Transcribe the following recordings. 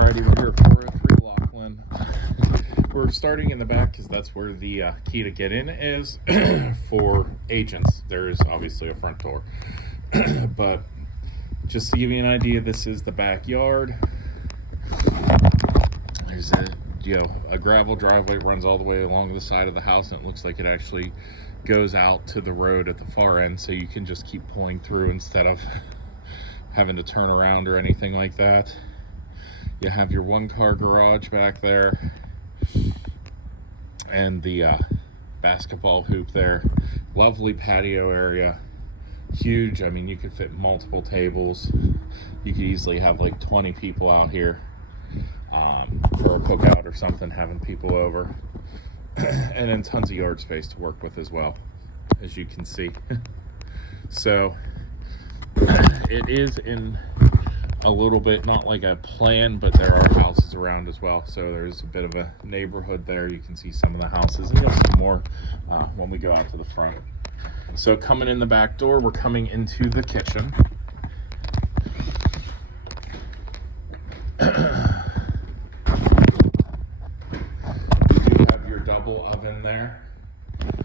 Alrighty, we're here at 403 Laughlin. We're starting in the back because that's where the key to get in is for agents. There is obviously a front door, but just to give you an idea, this is the backyard. There's a gravel driveway that runs all the way along the side of the house, and it looks like it actually goes out to the road at the far end, so you can just keep pulling through instead of having to turn around or anything like that. You have your one-car garage back there and the basketball hoop there. Lovely patio area, huge. I mean, you could fit multiple tables. You could easily have like 20 people out here for a cookout or something, having people over. And then tons of yard space to work with as well, as you can see. So it is in a little bit, not like a plan, but there are houses around as well. So there's a bit of a neighborhood there. You can see some of the houses, and you'll see more when we go out to the front. So coming in the back door, we're coming into the kitchen. You do have your double oven there.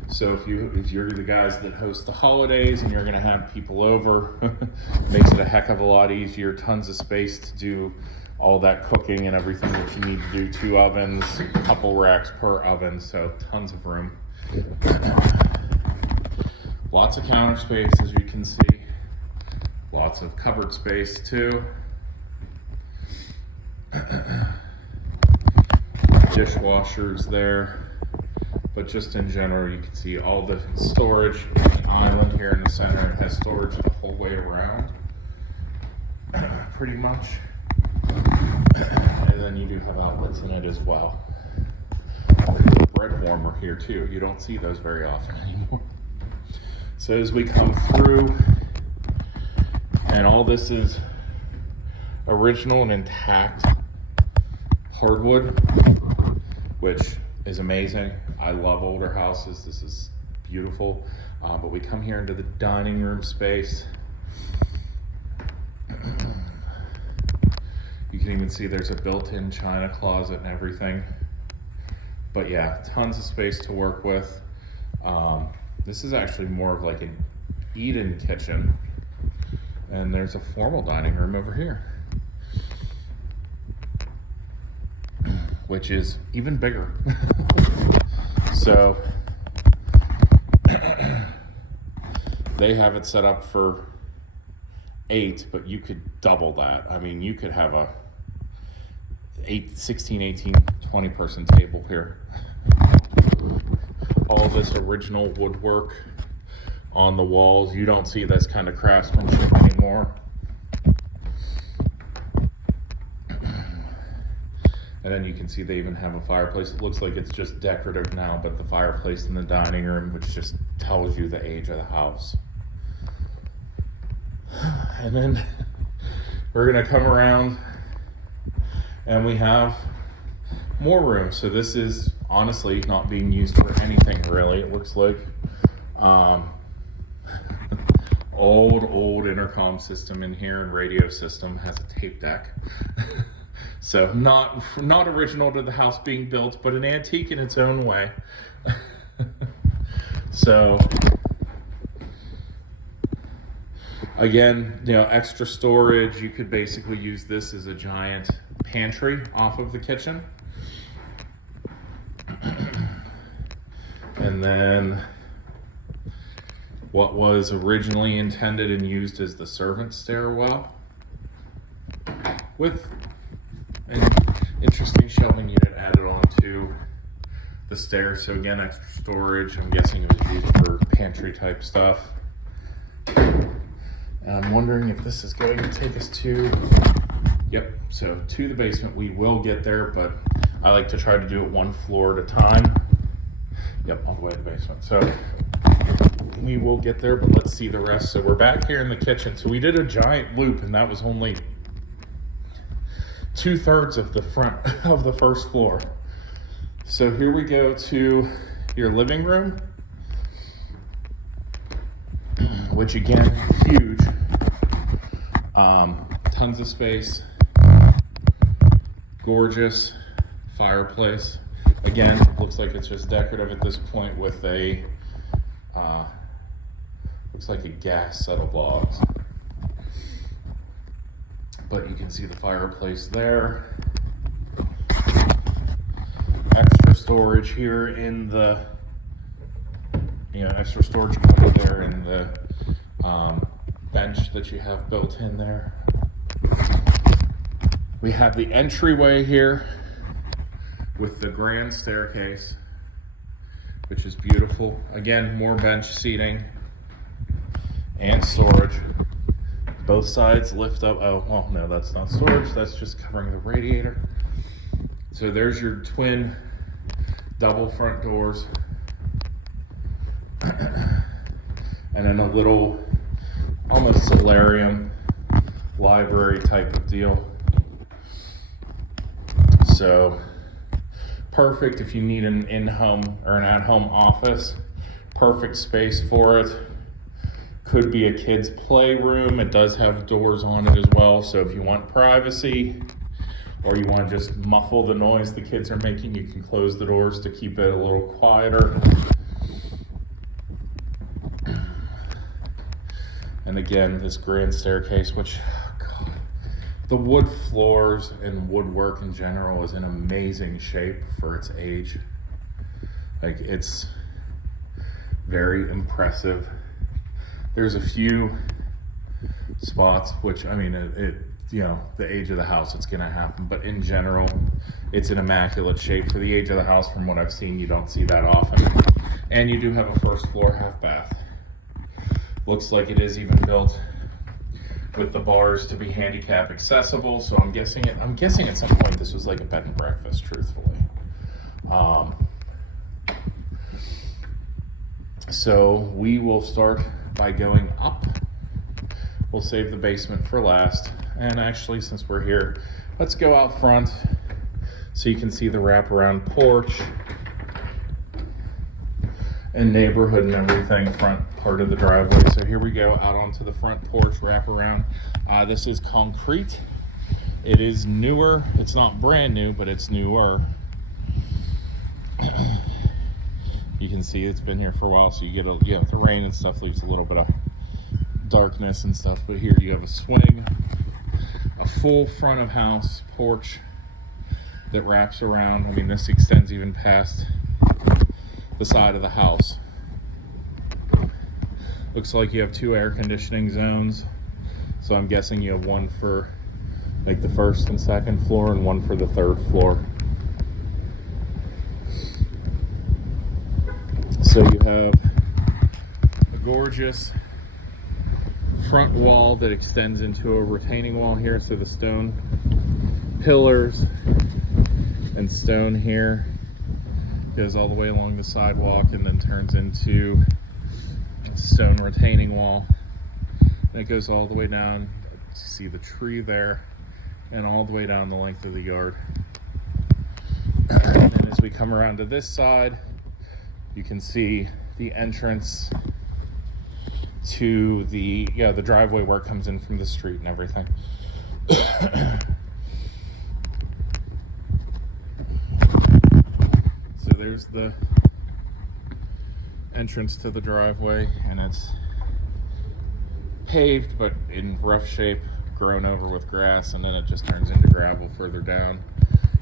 So if you're the guys that host the holidays and you're going to have people over, makes it a heck of a lot easier. Tons of space to do all that cooking and everything that you need to do. 2 ovens, a couple racks per oven, so tons of room. Lots of counter space, as you can see. Lots of cupboard space too. Dishwashers there. But just in general, you can see all the storage. The island here in the center, it has storage the whole way around, pretty much. And then you do have outlets in it as well. There's a bread warmer here too. You don't see those very often anymore. So as we come through, and all this is original and intact hardwood, which is amazing. I love older houses. This is beautiful. But we come here into the dining room space. You can even see there's a built-in china closet and everything. But yeah, tons of space to work with. This is actually more of like an eat-in kitchen. And there's a formal dining room over here, which is even bigger. So they have it set up for 8, but you could double that. I mean, you could have a 16, 18, 20 person table here. All this original woodwork on the walls. You don't see this kind of craftsmanship anymore. And then you can see they even have a fireplace. It looks like it's just decorative now, but the fireplace in the dining room, which just tells you the age of the house. And then we're gonna come around and we have more room. So this is honestly not being used for anything really. It looks like old intercom system in here, and radio system, has a tape deck. So not original to the house being built, but an antique in its own way. So again, extra storage. You could basically use this as a giant pantry off of the kitchen. And then what was originally intended and used as the servant stairwell, with an interesting shelving unit added onto the stairs. So again, extra storage. I'm guessing it was used for pantry type stuff. And I'm wondering if this is going to take us to, yep, so to the basement. We will get there, but I like to try to do it one floor at a time. Yep, all the way to the basement. So we will get there, but let's see the rest. So we're back here in the kitchen. So we did a giant loop, and that was only 2/3 of the front of the first floor. So here we go to your living room, which again, huge. Tons of space. Gorgeous fireplace. Again, looks like it's just decorative at this point with a, looks like a gas set of logs. But you can see the fireplace there. Extra storage here in the, extra storage cupboard there in the bench that you have built in there. We have the entryway here with the grand staircase, which is beautiful. Again, more bench seating and storage. Both sides lift up. Oh, well, no, that's not storage. That's just covering the radiator. So there's your twin double front doors. And then a little, almost solarium, library type of deal. So perfect if you need an in-home or an at-home office. Perfect space for it. Could be a kid's playroom. It does have doors on it as well. So if you want privacy or you want to just muffle the noise the kids are making, you can close the doors to keep it a little quieter. And again, this grand staircase, which, God, the wood floors and woodwork in general is in amazing shape for its age. Like, it's very impressive. There's a few spots, which, I mean, the age of the house, it's gonna happen, but in general, it's in immaculate shape. For the age of the house, from what I've seen, you don't see that often. And you do have a first floor half bath. Looks like it is even built with the bars to be handicap accessible. So I'm guessing at some point this was like a bed and breakfast, truthfully. So we will start by going up. We'll save the basement for last. And actually, since we're here, let's go out front so you can see the wraparound porch and neighborhood and everything, front part of the driveway. So here we go out onto the front porch, wrap around. This is concrete. It is newer. It's not brand new, but it's newer. You can see it's been here for a while, so you get the rain and stuff leaves a little bit of darkness and stuff. But here you have a swing, a full front of house porch that wraps around. I mean, this extends even past the side of the house. Looks like you have 2 air conditioning zones. So I'm guessing you have one for like the first and second floor and one for the third floor. So you have a gorgeous front wall that extends into a retaining wall here. So the stone pillars and stone here goes all the way along the sidewalk and then turns into a stone retaining wall. And it goes all the way down. You see the tree there and all the way down the length of the yard. And then as we come around to this side, you can see the entrance to the driveway where it comes in from the street and everything. So there's the entrance to the driveway, and it's paved but in rough shape, grown over with grass, and then it just turns into gravel further down.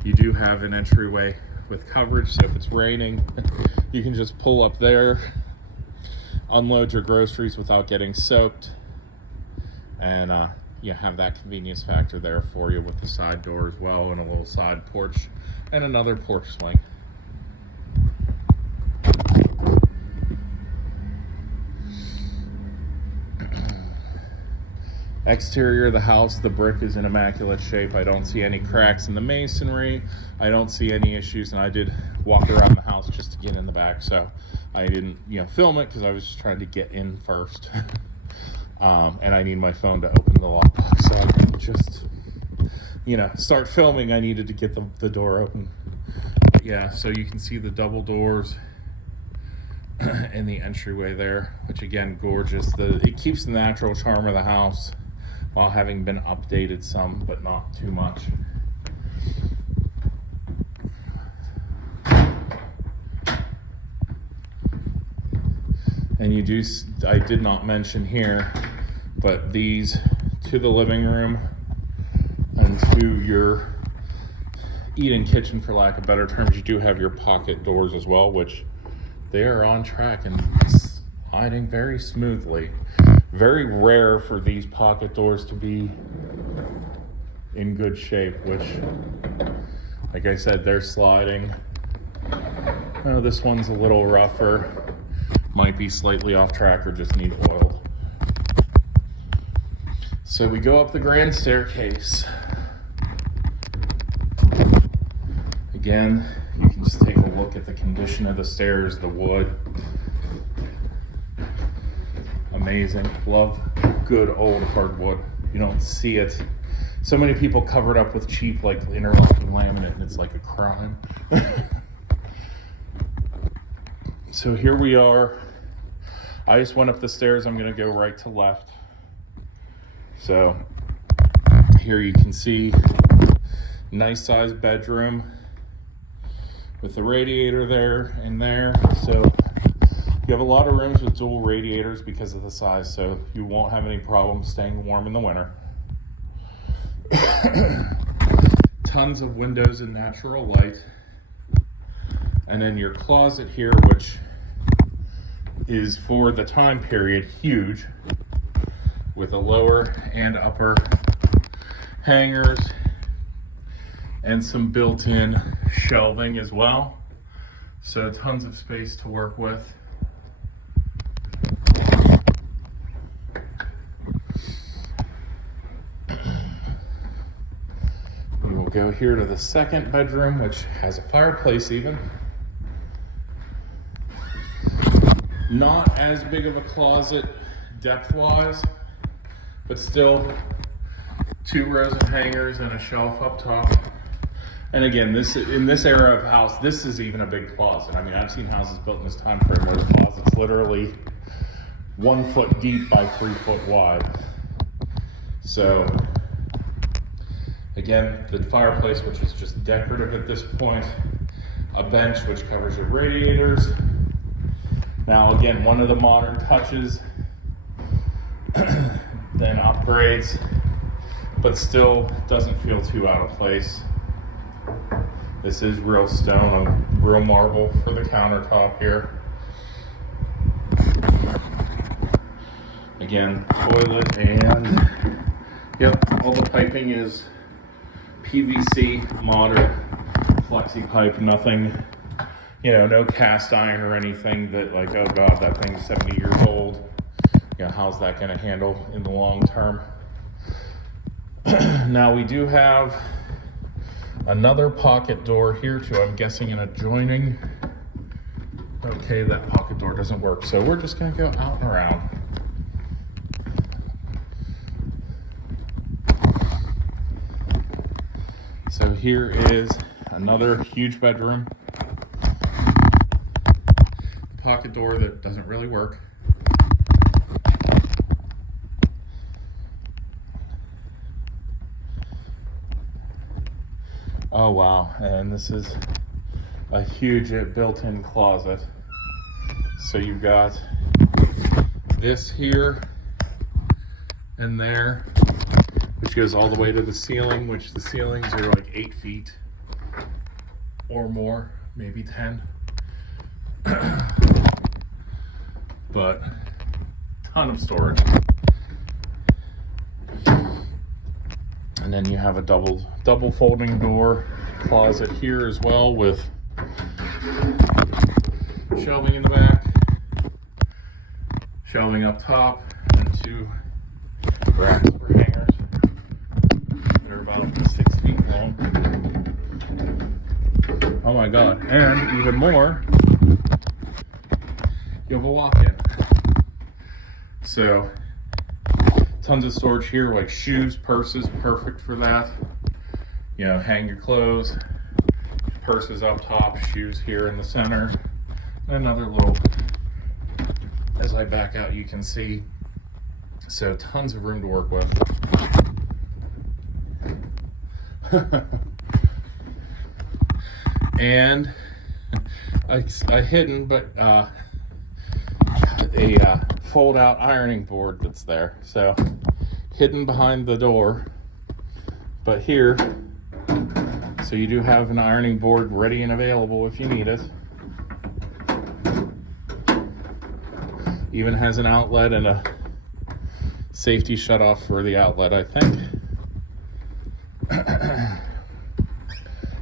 You do have an entryway with coverage, so if it's raining, you can just pull up there, unload your groceries without getting soaked, and you have that convenience factor there for you with the side door as well, and a little side porch and another porch swing. Exterior of the house, the brick is in immaculate shape. I don't see any cracks in the masonry. I don't see any issues, and I did walk around the house just to get in the back, so I didn't film it because I was just trying to get in first. And I need my phone to open the lockbox, so I couldn't just start filming. I needed to get the door open. But yeah, so you can see the double doors in the entryway there, which again, gorgeous. It keeps the natural charm of the house while having been updated some, but not too much. And I did not mention here, but these to the living room and to your eat-in kitchen, for lack of better terms, you do have your pocket doors as well, which they are on track and sliding very smoothly. Very rare for these pocket doors to be in good shape, which, like I said, they're sliding. Oh, this one's a little rougher. Might be slightly off track or just need oiled. So we go up the grand staircase. Again, you can just take a look at the condition of the stairs, the wood. Amazing. Love good old hardwood. You don't see it. So many people cover it up with cheap, like, interlocking laminate, and it's like a crime. So here we are. I just went up the stairs. I'm gonna go right to left. So here you can see nice sized bedroom with the radiator there and there. So you have a lot of rooms with dual radiators because of the size, so you won't have any problem staying warm in the winter. Tons of windows and natural light. And then your closet here, which is for the time period huge, with a lower and upper hangers and some built-in shelving as well. So tons of space to work with. We will go here to the second bedroom, which has a fireplace even. Not as big of a closet depth-wise, but still 2 rows of hangers and a shelf up top. And again, in this era of house, this is even a big closet. I mean, I've seen houses built in this time frame where the closet's literally 1 foot deep by 3 foot wide. So again, the fireplace, which is just decorative at this point, a bench which covers your radiators. Now again, one of the modern touches, then upgrades, but still doesn't feel too out of place. This is real stone, real marble for the countertop here. Again, toilet, and yep, all the piping is PVC modern flexi pipe, nothing, you know, no cast iron or anything that, like, oh God, that thing's 70 years old. You know, how's that gonna handle in the long term? Now we do have another pocket door here too, I'm guessing an adjoining. Okay, that pocket door doesn't work, so we're just gonna go out and around. So here is another huge bedroom. Pocket door that doesn't really work. Oh wow, and this is a huge built-in closet. So you've got this here and there, which goes all the way to the ceiling, which the ceilings are like 8 feet or more, maybe 10. But ton of storage. And then you have a double folding door closet here as well, with shelving in the back, shelving up top, and 2 racks for hangers. They're about 6 feet long. Oh my God, and even more, you have a walk-in. So tons of storage here, like shoes, purses, perfect for that. You know, hang your clothes, purses up top, shoes here in the center. Another little, as I back out, you can see. So tons of room to work with. And I hidden, but a fold-out ironing board that's there. So hidden behind the door, but here, so you do have an ironing board ready and available if you need it. Even has an outlet and a safety shutoff for the outlet, I think.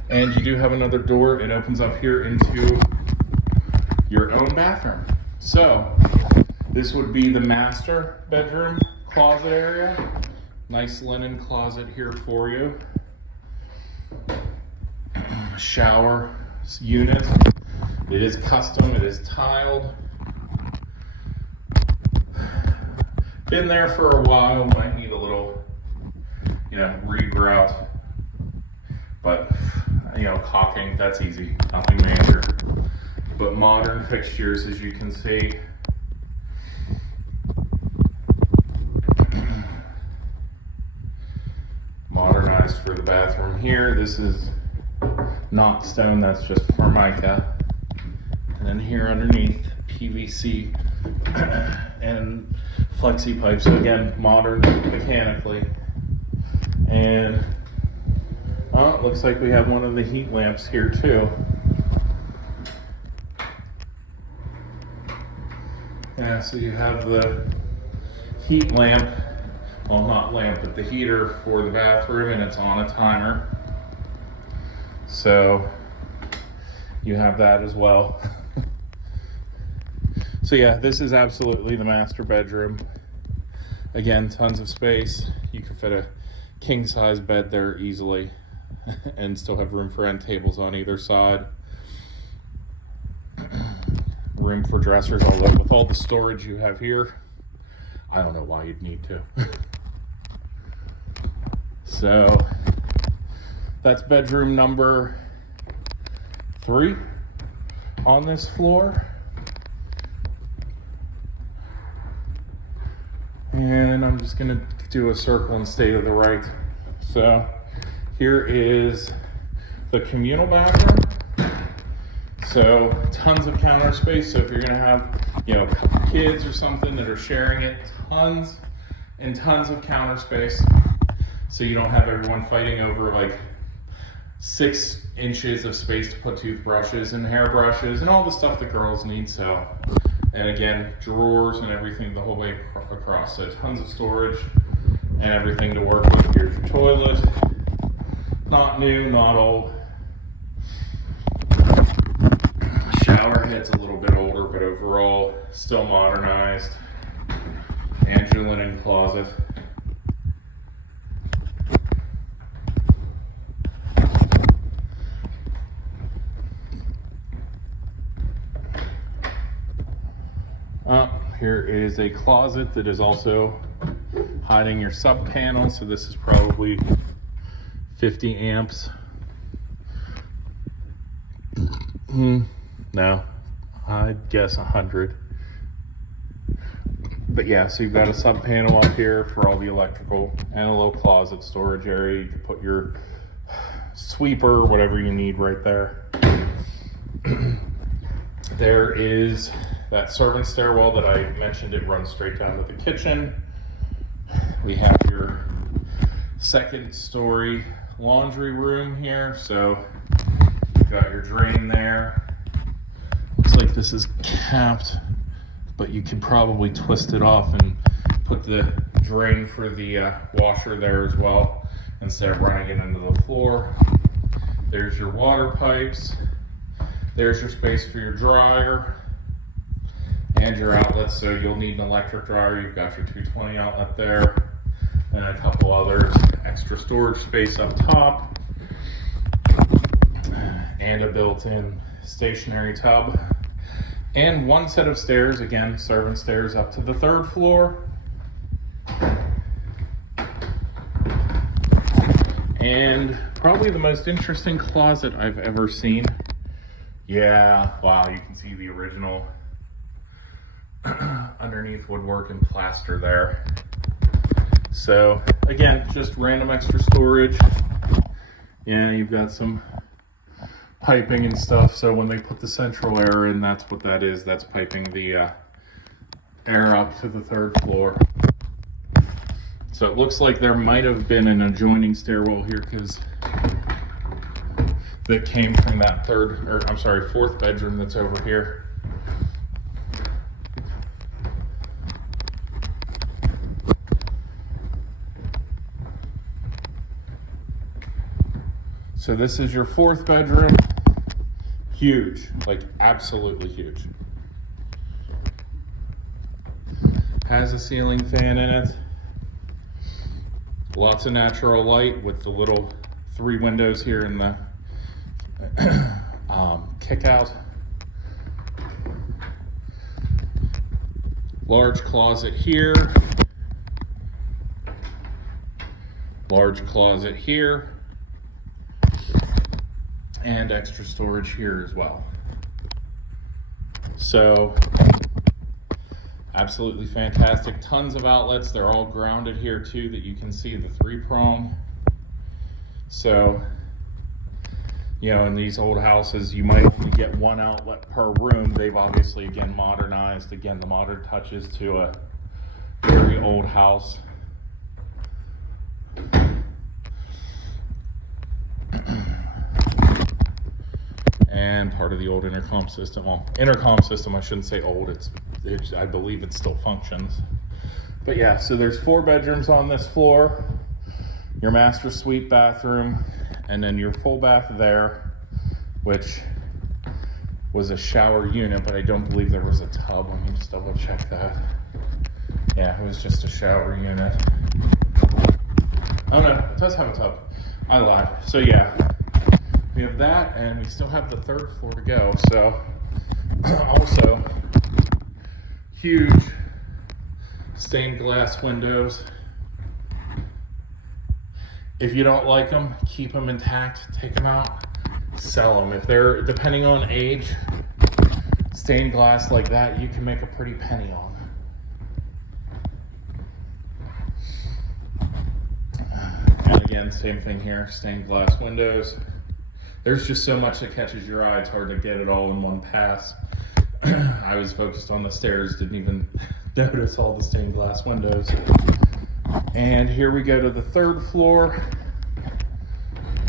And you do have another door. It opens up here into your own bathroom. So this would be the master bedroom closet area. Nice linen closet here for you. Shower unit. It is custom, it is tiled. Been there for a while, might need a little, regrout. But, caulking, that's easy, nothing major. But modern fixtures, as you can see. Modernized for the bathroom here. This is not stone, that's just Formica. And then here underneath, PVC and flexi pipe. So again, modern mechanically. And it looks like we have one of the heat lamps here too. Yeah, so you have the heat lamp, well, not lamp, but the heater for the bathroom, and it's on a timer. So you have that as well. So yeah, this is absolutely the master bedroom. Again, tons of space. You can fit a king size bed there easily and still have room for end tables on either side. Room for dressers, although with all the storage you have here, I don't know why you'd need to. So that's bedroom number 3 on this floor. And I'm just gonna do a circle and stay to the right. So here is the communal bathroom. So tons of counter space. So if you're gonna have, a couple kids or something that are sharing it, tons and tons of counter space. So you don't have everyone fighting over like 6 inches of space to put toothbrushes and hairbrushes and all the stuff that girls need. So, and again, drawers and everything the whole way across. So tons of storage and everything to work with. Here's your toilet. Not new, not old. Shower head's a little bit older, but overall still modernized. And your linen closet. Here is a closet that is also hiding your sub panel. So this is probably 50 amps. No, I'd guess 100. But yeah, so you've got a sub panel up here for all the electrical and a little closet storage area. You can put your sweeper or whatever you need right there. There is that servant stairwell that I mentioned. It runs straight down to the kitchen. We have your 2nd story laundry room here. So you've got your drain there. Looks like this is capped, but you could probably twist it off and put the drain for the washer there as well instead of running it into the floor. There's your water pipes. There's your space for your dryer and your outlets. So you'll need an electric dryer. You've got your 220 outlet there and a couple others. Extra storage space up top and a built-in stationary tub. And one set of stairs, again, servant stairs up to the 3rd floor. And probably the most interesting closet I've ever seen. Yeah, wow, you can see the original underneath woodwork and plaster there. So again, just random extra storage. Yeah, you've got some piping and stuff. So when they put the central air in, that's what that is. That's piping the air up to the 3rd floor. So it looks like there might have been an adjoining stairwell here because that came from that 4th bedroom that's over here. So this is your 4th bedroom. Huge, like absolutely huge. Has a ceiling fan in it. Lots of natural light with the little 3 windows here in the kick out. Large closet here. Large closet here. And extra storage here as well. So absolutely fantastic. Tons of outlets. They're all grounded here too, that you can see the 3-prong. So, you know, in these old houses, you might only get 1 outlet per room. They've obviously, again, modernized. Again, the modern touches to a very old house. And part of the old intercom system. Well, intercom system, I shouldn't say old. I believe it still functions. But yeah, so there's 4 bedrooms on this floor. Your master suite bathroom, and then your full bath there, which was a shower unit, but I don't believe there was a tub. Let me just double check that. Yeah, it was just a shower unit. Oh no, it does have a tub. I lied. So yeah, we have that, and we still have the 3rd floor to go. So also huge stained glass windows. If you don't like them, keep them intact, take them out, sell them. If they're, depending on age, stained glass like that, you can make a pretty penny on. And again, same thing here, stained glass windows. There's just so much that catches your eye, it's hard to get it all in one pass. I was focused on the stairs, didn't even notice all the stained glass windows. And here we go to the 3rd floor.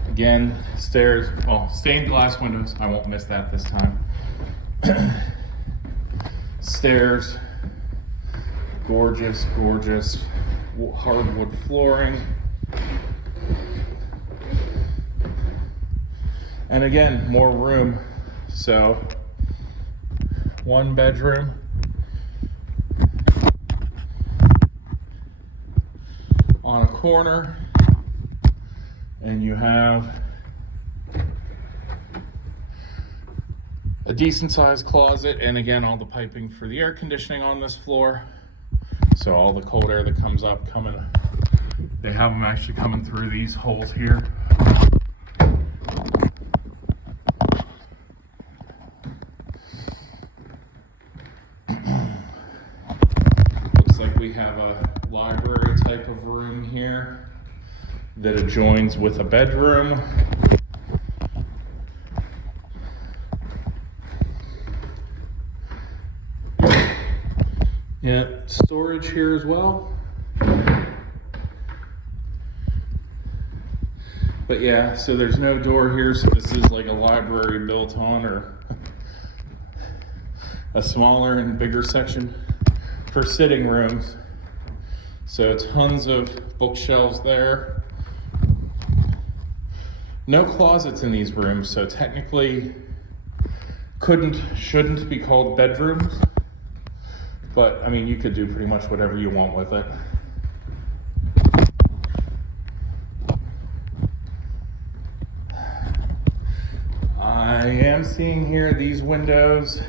Again, stairs, well, stained glass windows. I won't miss that this time. Stairs, gorgeous, gorgeous hardwood flooring. And again, more room. So 1 bedroom. On a corner, and you have a decent sized closet, and again, all the piping for the air conditioning on this floor. So all the cold air that comes up they have them actually coming through these holes here. Looks like we have a library type of room here that adjoins with a bedroom. Yeah, storage here as well. But yeah, so there's no door here, so this is like a library built on, or a smaller and bigger section for sitting rooms. So tons of bookshelves there. No closets in these rooms, so technically shouldn't be called bedrooms. But I mean, you could do pretty much whatever you want with it. I am seeing here these windows.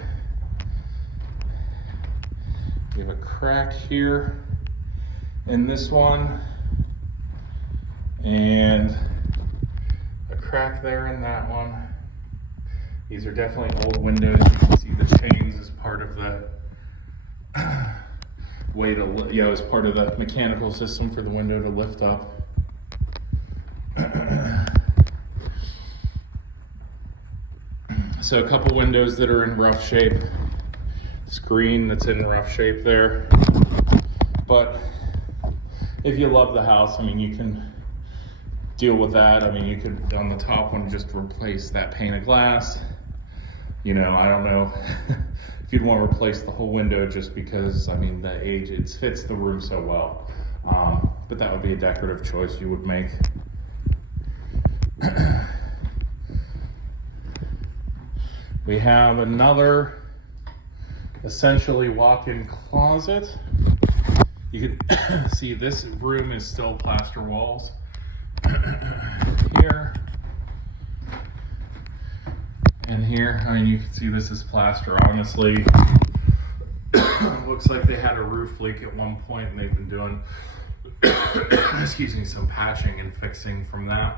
You have a crack here in this one, and a crack there in that one. These are definitely old windows. You can see the chains as part of the way to, as part of the mechanical system for the window to lift up. So a couple windows that are in rough shape. screen that's in rough shape there. But if you love the house, I mean, you can deal with that. I mean, you could, on the top one, just replace that pane of glass. You know, I don't know if you'd want to replace the whole window, just because, I mean, the age, it fits the room so well. But that would be a decorative choice you would make. We have another essentially walk-in closet. You can see this room is still plaster walls. Here and here, I mean, you can see this is plaster. Honestly, looks like they had a roof leak at one point and they've been doing excuse me, some patching and fixing from that.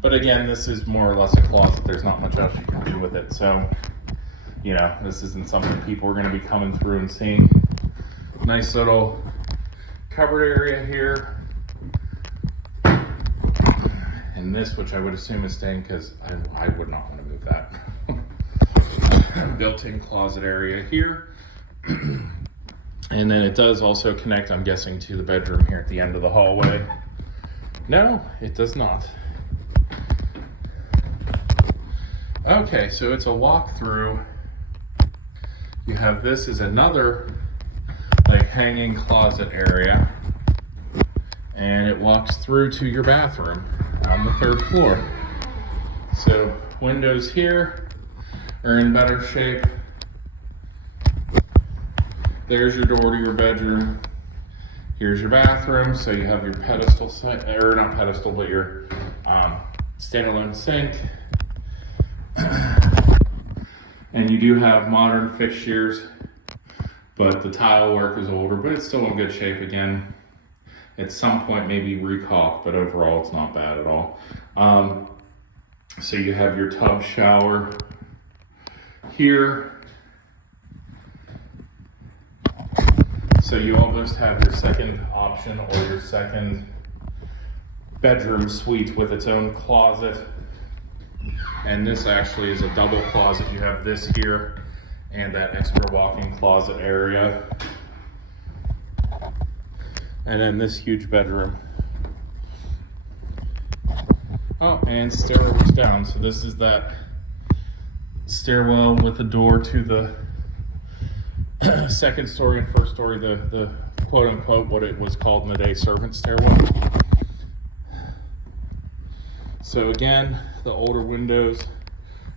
But again, this is more or less a closet. There's not much else you can do with it. So, you know, this isn't something people are going to be coming through and seeing. Nice little covered area here. And this, which I would assume is staying, because I would not want to move that. Built-in closet area here. And then it does also connect, I'm guessing, to the bedroom here at the end of the hallway. No, it does not. Okay, so it's a walkthrough. You have this as another like hanging closet area, and it walks through to your bathroom on the 3rd floor. So windows here are in better shape. There's your door to your bedroom. Here's your bathroom. So you have your pedestal, or not pedestal, but your standalone sink. And you do have modern fixtures, but the tile work is older, but it's still in good shape. Again, at some point maybe recaulked, but overall it's not bad at all. So you have your tub shower here. So you almost have your second option, or your second bedroom suite with its own closet. And this actually is a double closet. You have this here and that extra walk-in closet area. And then this huge bedroom. Oh, and stairwells down. So this is that stairwell with a door to the second story and first story, the quote unquote, what it was called in the day, servant stairwell. So again, the older windows,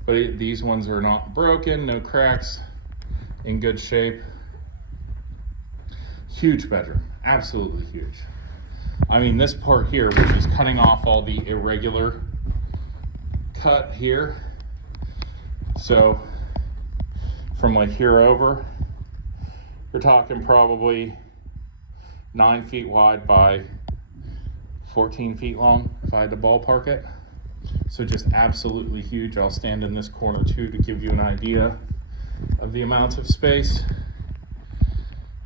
but these ones are not broken, no cracks, in good shape. Huge bedroom, absolutely huge. I mean, this part here, which is cutting off all the irregular cut here. So from like here over, we're talking probably 9 feet wide by 14 feet long, if I had to ballpark it. So just absolutely huge. I'll stand in this corner too to give you an idea of the amount of space.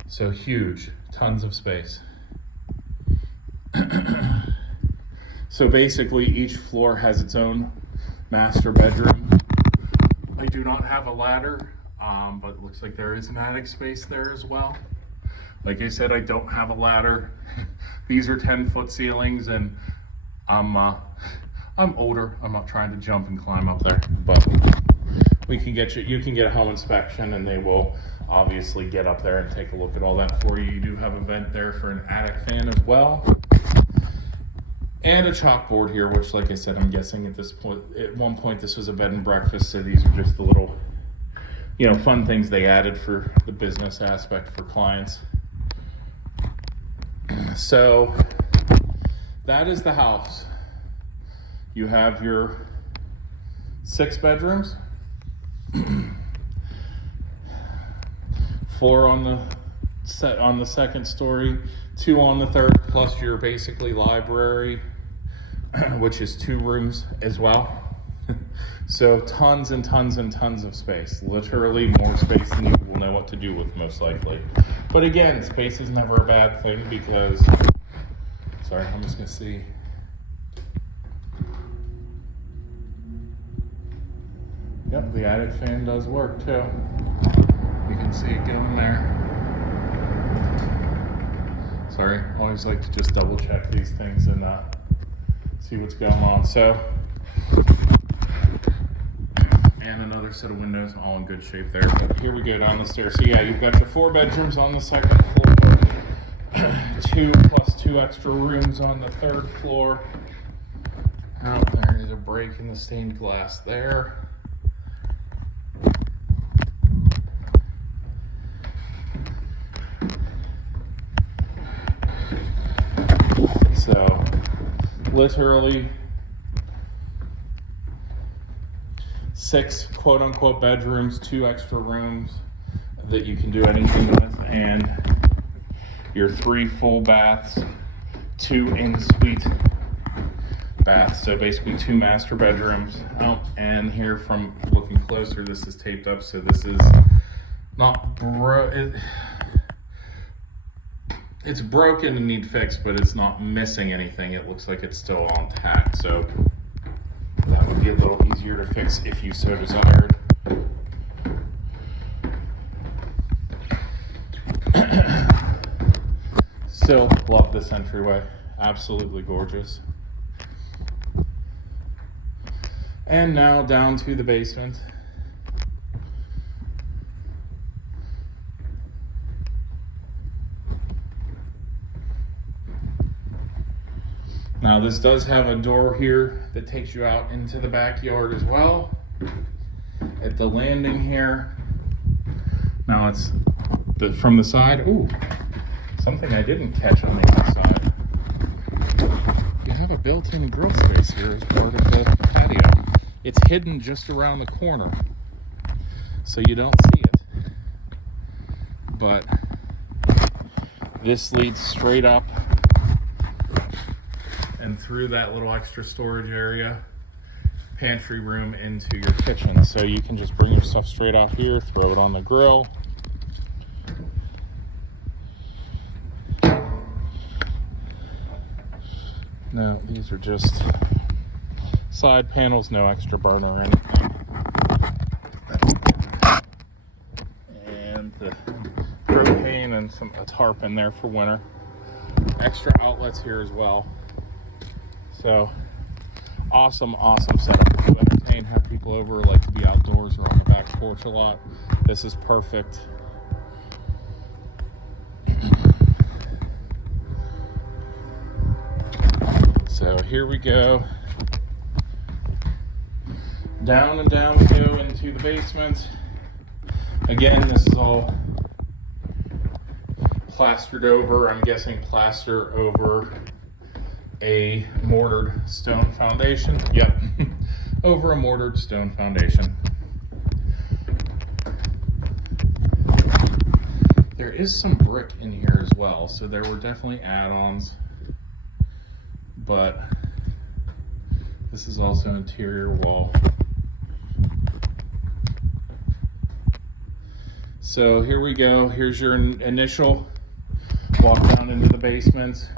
So huge, tons of space. So basically each floor has its own master bedroom. I do not have a ladder, but it looks like there is an attic space there as well. Like I said, I don't have a ladder. These are 10-foot ceilings, and I'm older. I'm not trying to jump and climb up there, but we can get you can get a home inspection, and they will obviously get up there and take a look at all that for you. You do have a vent there for an attic fan as well, and a chalkboard here, which, like I said, I'm guessing at this point, at one point this was a bed and breakfast, so these are just the little, you know, fun things they added for the business aspect for clients. So that is the house. You have your 6 bedrooms, 4 on the second story, 2 on the third, plus your basically library, which is 2 rooms as well. So tons and tons and tons of space, literally more space than you will know what to do with, most likely. But again, space is never a bad thing, because, sorry, I'm just gonna see. Yep, the attic fan does work too. You can see it going there. Sorry, I always like to just double check these things and see what's going on. So, and another set of windows, all in good shape there. But here we go down the stairs. So yeah, you've got your 4 bedrooms on the second floor, 2 plus 2 extra rooms on the 3rd floor. Oh, there is a break in the stained glass there. So, literally 6 quote-unquote bedrooms, 2 extra rooms that you can do anything with, and your 3 full baths, 2 en-suite baths, so basically 2 master bedrooms. Oh, and here from looking closer, this is taped up, so this is not it's broken and need fixed, but it's not missing anything. It looks like it's still all intact, so that would be a little easier to fix if you so desired. Still love this entryway, absolutely gorgeous. And now down to the basement. Now this does have a door here that takes you out into the backyard as well. At the landing here. Now it's from the side. Ooh, something I didn't catch on the outside. You have a built-in grill space here as part of the patio. It's hidden just around the corner, so you don't see it. But this leads straight up and through that little extra storage area, pantry room, into your kitchen. So you can just bring your stuff straight out here, throw it on the grill. No, these are just side panels, no extra burner or anything. And the propane and a tarp in there for winter. Extra outlets here as well. So awesome setup to entertain, have people over, like to be outdoors or on the back porch a lot. This is perfect. So here we go. Down and down we go into the basement. Again, this is all plastered over. I'm guessing plaster over a mortared stone foundation. Yep, over a mortared stone foundation. There is some brick in here as well, so there were definitely add-ons, but this is also interior wall. So here we go. Here's your initial walk down into the basement,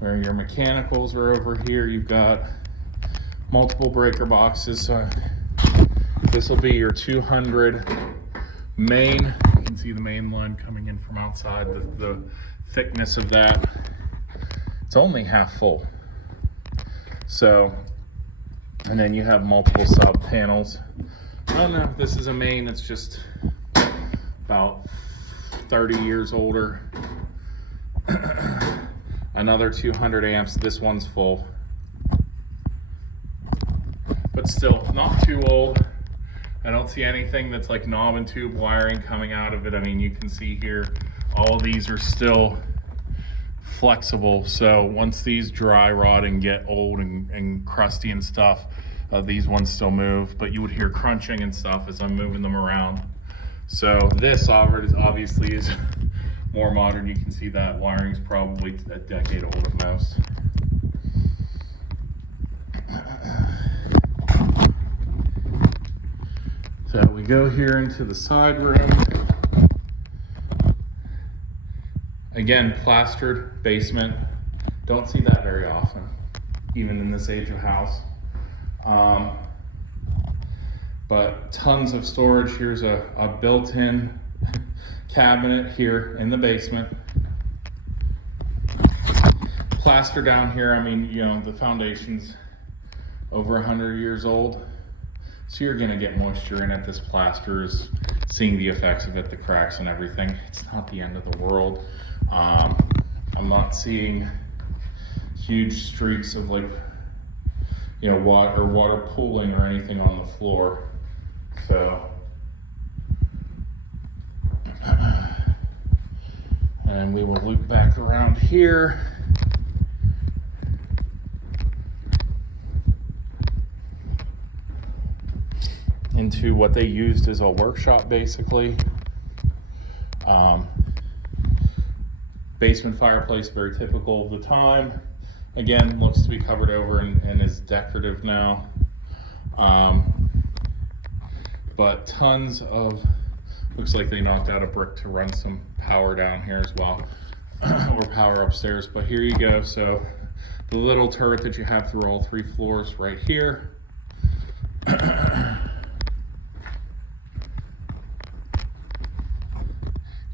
where your mechanicals are over here. You've got multiple breaker boxes. So this will be your 200 main. You can see the main line coming in from outside. The thickness of that, it's only half full. So, and then you have multiple sub panels. Oh no, this is a main. It's just about 30 years older. Another 200 amps. This one's full, but still not too old. I don't see anything that's like knob and tube wiring coming out of it. I mean, you can see here, all of these are still flexible. So once these dry rot and get old and crusty and stuff, these ones still move, but you would hear crunching and stuff as I'm moving them around. So this obviously is more modern. You can see that wiring's probably a decade old at most. So we go here into the side room. Again, plastered basement. Don't see that very often, even in this age of house. But tons of storage. Here's a built-in cabinet here in the basement. Plaster down here, I mean, you know, the foundation's over 100 years old. So you're gonna get moisture in it. This plaster is seeing the effects of it, the cracks and everything. It's not the end of the world. I'm not seeing huge streaks of, like, you know, water pooling or anything on the floor. So, and we will loop back around here. Into what they used as a workshop, basically. Basement fireplace, very typical of the time. Again, looks to be covered over and is decorative now. But tons of, looks like they knocked out a brick to run some power down here as well, or power upstairs. But here you go. So the little turret that you have through all 3 floors right here.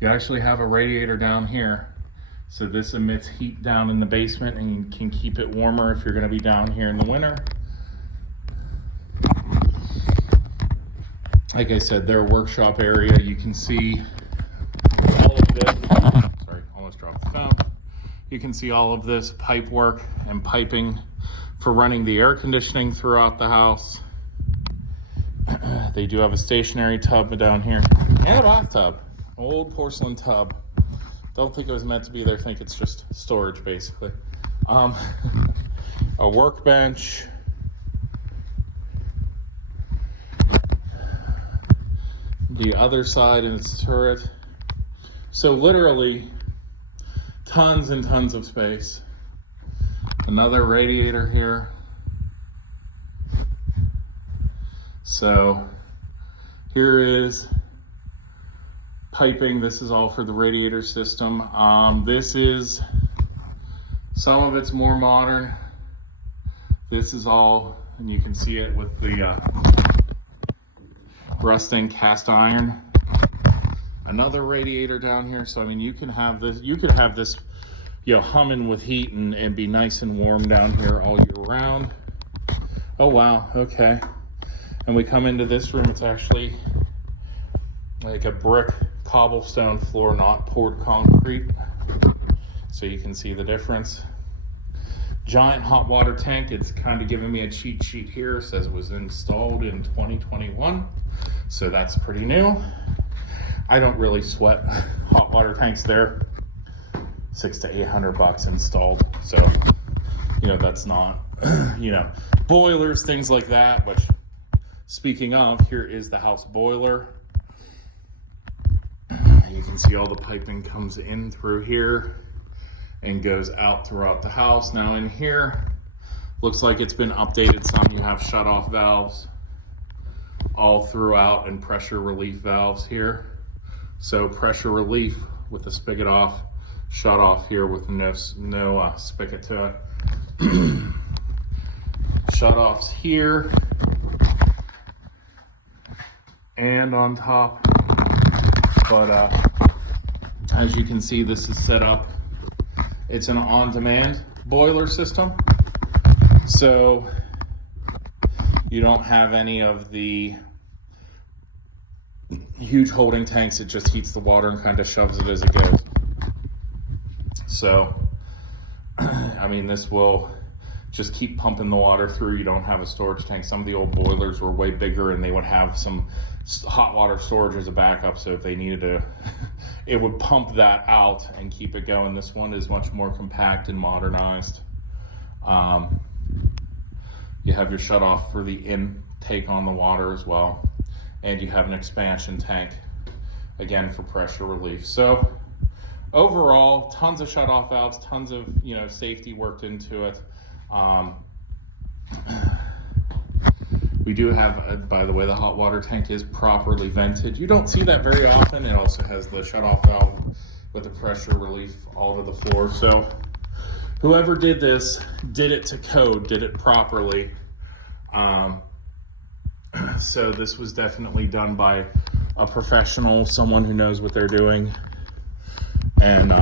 You actually have a radiator down here. So this emits heat down in the basement and you can keep it warmer if you're gonna be down here in the winter. Like I said, their workshop area, you can see all of this. Sorry, almost dropped the phone. You can see all of this pipe work and piping for running the air conditioning throughout the house. They do have a stationary tub down here and a bathtub. Old porcelain tub. Don't think it was meant to be there. Think it's just storage, basically. A workbench. The other side in its turret. So literally tons and tons of space. Another radiator here. So here is piping. This is all for the radiator system. This is, some of it's more modern. This is all, and you can see it with the rusting cast iron. Another radiator down here. So I mean, you can have this, you know, humming with heat and be nice and warm down here all year round. Oh wow, okay. And we come into this room, it's actually like a brick cobblestone floor, not poured concrete. So you can see the difference. Giant hot water tank. It's kind of giving me a cheat sheet here. It says it was installed in 2021. So that's pretty new. I don't really sweat hot water tanks there. $600 to $800 installed. So, you know, that's not, you know, boilers, things like that. Which, speaking of, here is the house boiler. You can see all the piping comes in through here and goes out throughout the house. Now in here, looks like it's been updated some. You have shut-off valves all throughout and pressure relief valves here. So pressure relief with the spigot off, shut off here with no spigot to it. Shut-offs here and on top. But as you can see, this is set up. It's an on-demand boiler system. So you don't have any of the huge holding tanks. It just heats the water and kind of shoves it as it goes. So, I mean, this will just keep pumping the water through. You don't have a storage tank. Some of the old boilers were way bigger and they would have some hot water storage as a backup. So if they needed to, it would pump that out and keep it going. This one is much more compact and modernized. You have your shut off for the intake on the water as well. And you have an expansion tank, again, for pressure relief. So overall, tons of shut off valves, tons of, you know, safety worked into it. We do have, by the way, the hot water tank is properly vented. You don't see that very often. It also has the shut-off valve with the pressure relief all to the floor. So whoever did this did it to code, did it properly. So this was definitely done by a professional, someone who knows what they're doing, and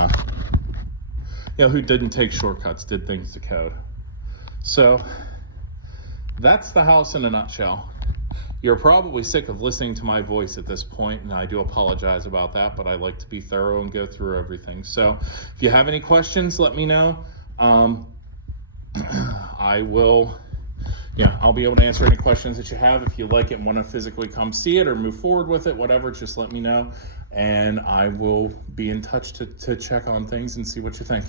who didn't take shortcuts, did things to code. So that's the house in a nutshell. You're probably sick of listening to my voice at this point, and I do apologize about that, but I like to be thorough and go through everything. So if you have any questions, let me know. I'll be able to answer any questions that you have. If you like it and want to physically come see it or move forward with it, whatever, just let me know, and I will be in touch to check on things and see what you think.